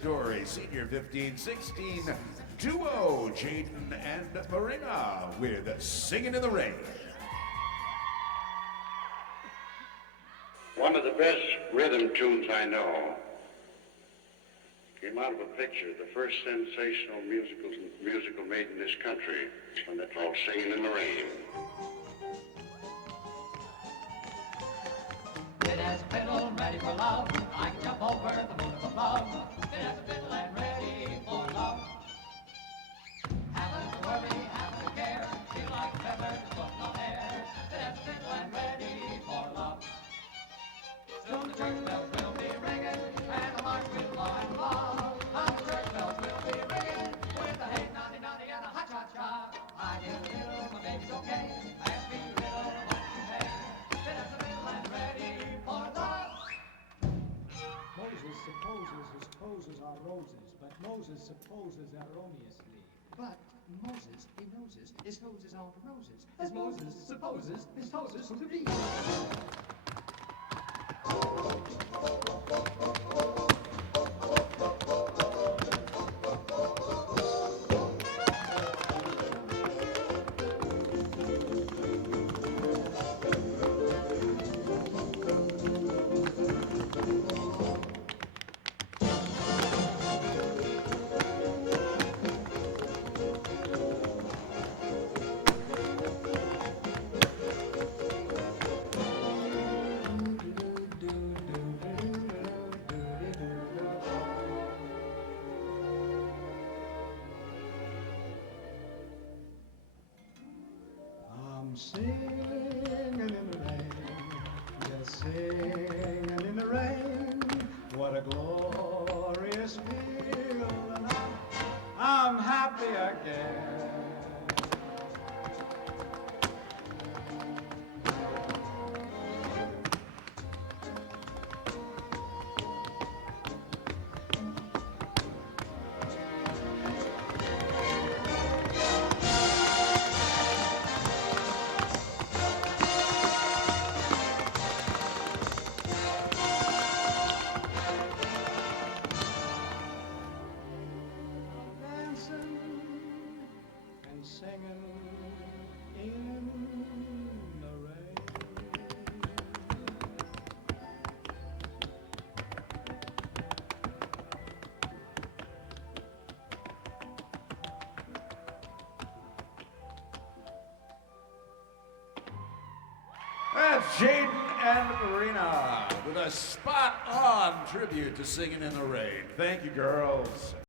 category, senior 15-16 duo, Jaden and Marina with Singing in the Rain. One of the best rhythm tunes I know came out of a picture, the first sensational musical made in this country, one that's called Singing in the Rain. It has a fiddle ready for love. I can jump over the moon above. It has a fiddle and ready for love. Haven't to worry, haven't to care. Feel like feathers floating on air. It has a fiddle and ready for love. Soon the church bells will be ringing, and the march will fly and love. And the church bells will be ringing, with a hey noddy noddy and a ha cha cha. I get a riddle, my baby's okay. Ask me a riddle, what you say? It has a fiddle and ready for love. Moses supposes his poses are roses, but Moses supposes erroneously. But Moses, he noses, his toes aren't roses, as Moses supposes his toes to be. I'm singing in the rain, just singing in the rain. What a glorious feeling! I'm happy again. Dancing and singing in the rain. That's Jaden and Marina with a spot-on tribute to Singing in the Rain. Thank you, girls.